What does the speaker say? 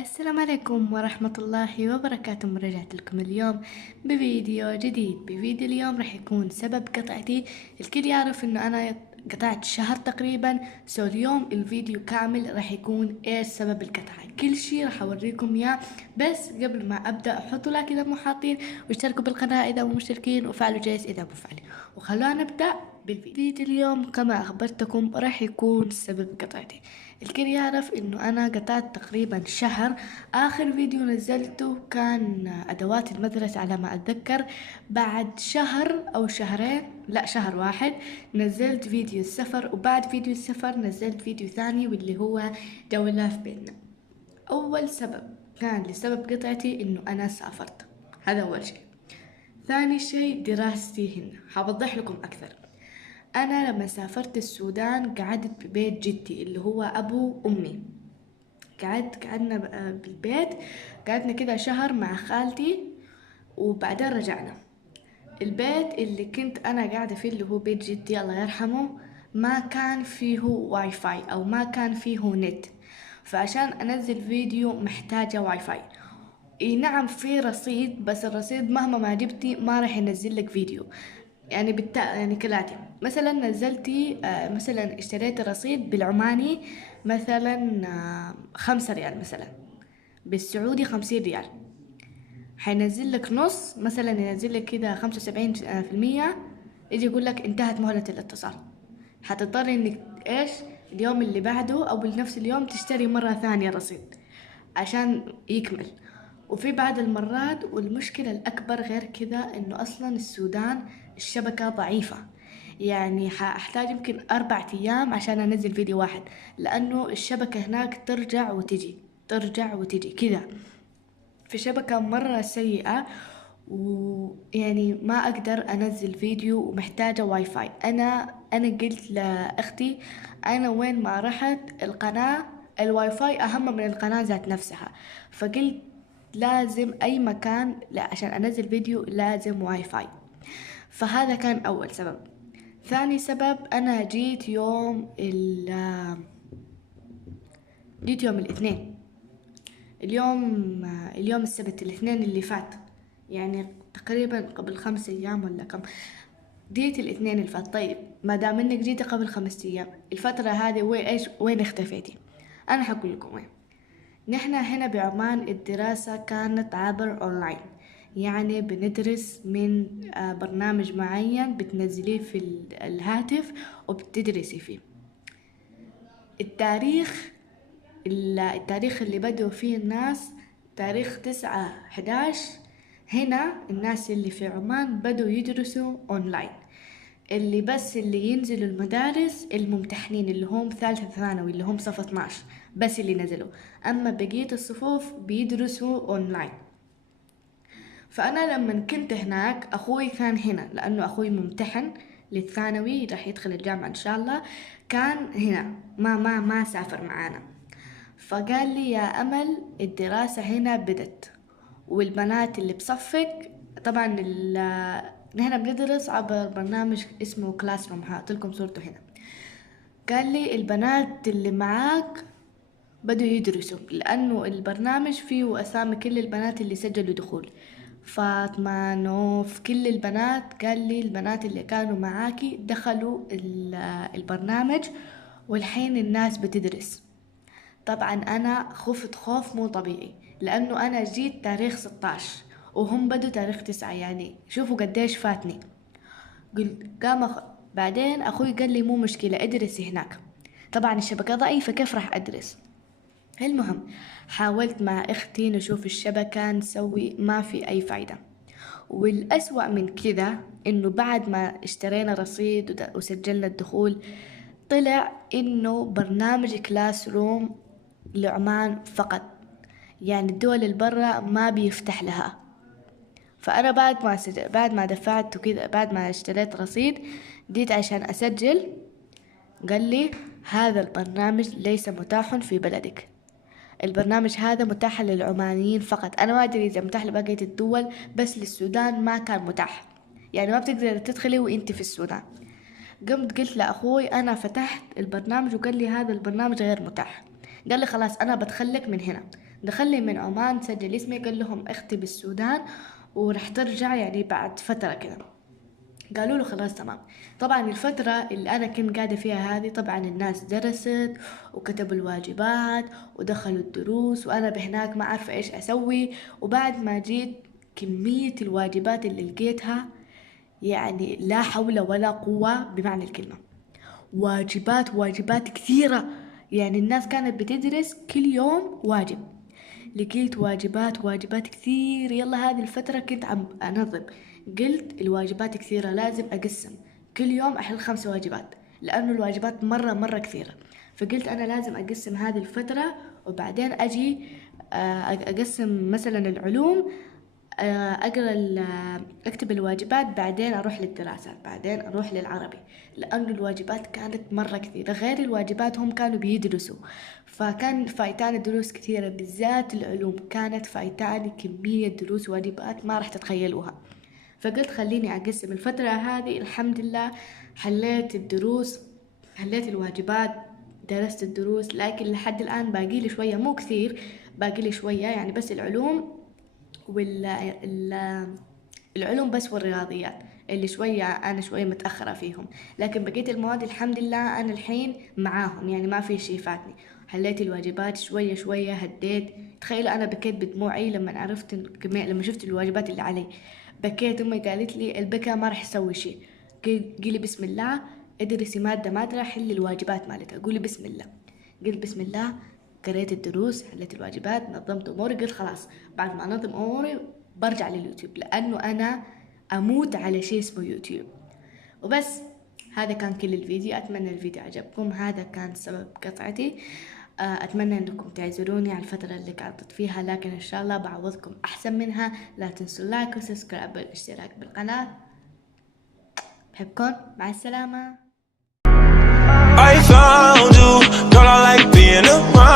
السلام عليكم ورحمة الله وبركاته. رجعت لكم اليوم بفيديو جديد. بفيديو اليوم راح يكون سبب قطعتي. الكل يعرف انه انا قطعت شهر تقريبا، اليوم الفيديو كامل راح يكون ايش سبب القطعة. كل شي راح اوريكم اياه، بس قبل ما ابدأ حطوا لايك اذا مو حاطين، واشتركوا بالقناة اذا مو مشتركين، وفعلوا جرس اذا مو فعلين، وخلونا نبدأ بالفيديو. اليوم كما اخبرتكم راح يكون سبب قطعتي. الكل يعرف انه انا قطعت تقريبا شهر. اخر فيديو نزلته كان ادوات المدرسة على ما اتذكر. بعد شهر او شهرين، لا شهر واحد، نزلت فيديو السفر، وبعد فيديو السفر نزلت فيديو ثاني واللي هو جولة في بيتنا. اول سبب كان لسبب قطعتي انه انا سافرت، هذا اول شيء. ثاني شيء دراستي هنا، حوضح لكم اكثر. أنا لما سافرت السودان قعدت ببيت جدي اللي هو أبو أمي. قعدنا بالبيت، قعدنا كده شهر مع خالتي، وبعدين رجعنا. البيت اللي كنت أنا قاعدة فيه اللي هو بيت جدي الله يرحمه ما كان فيه واي فاي أو ما كان فيه نت، فعشان أنزل فيديو محتاجة واي فاي. اي نعم في رصيد، بس الرصيد مهما ما جبتي ما راح ينزل لك فيديو. يعني يعني كالآتي: مثلا نزلتي مثلا اشتريت رصيد بالعماني مثلا 5 ريال، مثلا بالسعودي 50 ريال، حينزل لك نص، مثلا ينزل لك كده 75%، يجي يقول لك انتهت مهلة الاتصال. حتضطر انك ايش اليوم اللي بعده او بنفس اليوم تشتري مرة ثانية رصيد عشان يكمل. وفي بعض المرات، والمشكلة الأكبر غير كذا، إنه أصلا السودان الشبكة ضعيفة. يعني حأحتاج يمكن 4 أيام عشان أنزل فيديو واحد، لأنه الشبكة هناك ترجع وتجي ترجع وتجي كذا، في شبكة مرة سيئة. ويعني ما أقدر أنزل فيديو ومحتاجة واي فاي. أنا قلت لأختي أنا وين ما رحت القناة الواي فاي أهم من القناة ذات نفسها، فقلت لازم أي مكان لا عشان أنزل فيديو لازم واي فاي. فهذا كان أول سبب. ثاني سبب أنا جيت يوم الاثنين. اليوم اليوم السبت، الاثنين اللي فات، يعني تقريبا قبل 5 أيام ولا كم. جيت الاثنين اللي فات. طيب ما دام انك جيتي قبل 5 أيام، الفترة هذه وين اختفيتي؟ انا حقول لكم وين. نحن هنا بعمان الدراسة كانت عبر اونلاين، يعني بندرس من برنامج معين بتنزليه في الهاتف وبتدرسي فيه. التاريخ التاريخ اللي بدوا فيه الناس تاريخ 9/11. هنا الناس اللي في عمان بدوا يدرسوا أونلاين. اللي ينزلوا المدارس الممتحنين اللي هم ثالثة ثانوي اللي هم صف 12 بس اللي نزلوا، أما بقية الصفوف بيدرسوا أونلاين. فأنا لما كنت هناك أخوي كان هنا، لأنه أخوي ممتحن للثانوي راح يدخل الجامعة إن شاء الله، كان هنا ما سافر معانا. فقال لي يا أمل الدراسة هنا بدت، والبنات اللي بصفك طبعا نحن بندرس عبر برنامج اسمه كلاس روم، هحطلكم صورته هنا. قال لي البنات اللي معاك بدوا يدرسوا، لأنه البرنامج فيه أسامي كل البنات اللي سجلوا دخول: فاطمة، نوف، كل البنات. قال لي البنات اللي كانوا معاكي دخلوا البرنامج، والحين الناس بتدرس. طبعا أنا خفت خوف مو طبيعي، لأنه أنا جيت تاريخ 16 وهم بدوا تاريخ 9، يعني شوفوا قديش فاتني. قلت بعدين أخوي قال لي مو مشكلة ادرسي هناك. طبعا الشبكة ضعيفة كيف راح أدرس؟ المهم حاولت مع اختي نشوف الشبكة نسوي، ما في اي فايدة. والأسوأ من كذا انه بعد ما اشترينا رصيد وسجلنا الدخول، طلع انه برنامج كلاس روم لعمان فقط، يعني الدول البرة ما بيفتح لها. فأنا بعد ما دفعت وكذا، بعد ما اشتريت رصيد، جيت عشان أسجل، قال لي هذا البرنامج ليس متاح في بلدك، البرنامج هذا متاح للعمانيين فقط. أنا ما أدري إذا متاح لبقية الدول، بس للسودان ما كان متاح، يعني ما بتقدر تدخلي وإنت في السودان. قمت قلت لأخوي أنا فتحت البرنامج وقال لي هذا البرنامج غير متاح. قال لي خلاص انا بدخلك من هنا. دخلني من عمان، سجل اسمي، قال لهم اختي بالسودان ورح ترجع يعني بعد فترة كده. قالوا له خلاص تمام. طبعا الفترة اللي أنا كنت قاعدة فيها هذه طبعا الناس درست وكتبوا الواجبات ودخلوا الدروس، وأنا بهناك ما عارفة إيش أسوي. وبعد ما جيت كمية الواجبات اللي لقيتها يعني لا حول ولا قوة بمعنى الكلمة. واجبات كثيرة، يعني الناس كانت بتدرس كل يوم واجب. لقيت واجبات كثير. يلا هذه الفترة كنت عم أنظم، قلت الواجبات كثيرة لازم أقسم كل يوم أحل 5 واجبات، لأنه الواجبات مرة كثيرة. فقلت أنا لازم أقسم هذه الفترة، وبعدين أجي أقسم مثلا العلوم، أقرأ أكتب الواجبات، بعدين أروح للدراسات، بعدين أروح للعربي، لأنه الواجبات كانت مرة كثيرة. غير الواجبات هم كانوا بيدرسوا، فكان فايتاني دروس كثيرة، بالذات العلوم كانت فايتاني كمية دروس واجبات ما راح تتخيلوها. فقلت خليني أقسم الفترة هذه. الحمد لله حليت الدروس، حليت الواجبات، درست الدروس، لكن لحد الآن باقي لي شوية، مو كثير، باقي لي شوية يعني، بس العلوم العلوم بس والرياضيات اللي شوية أنا شوية متأخرة فيهم. لكن بقية المواد الحمد لله أنا الحين معاهم، يعني ما في شي فاتني. حليت الواجبات شوية هديت. تخيلوا أنا بكيت بدموعي لما عرفت لما شفت الواجبات اللي علي، بكيت. أمي قالت لي البكاء ما راح يسوي شي، قولي بسم الله، ادرسي مادة حلي الواجبات مالتها، قولي بسم الله. قلت بسم الله، قريت الدروس، حليت الواجبات، نظمت أموري. قلت خلاص بعد ما أنظم أموري برجع لليوتيوب، لأنه أنا أموت على شيء اسمه يوتيوب. وبس هذا كان كل الفيديو. أتمنى الفيديو عجبكم، هذا كان سبب قطعتي. أتمنى أنكم تعذروني على الفترة اللي قعدت فيها، لكن إن شاء الله بعوضكم أحسن منها. لا تنسوا اللايك وسبسكرايب والاشتراك بالقناة. بحبكم، مع السلامة. I found you, girl, I like being around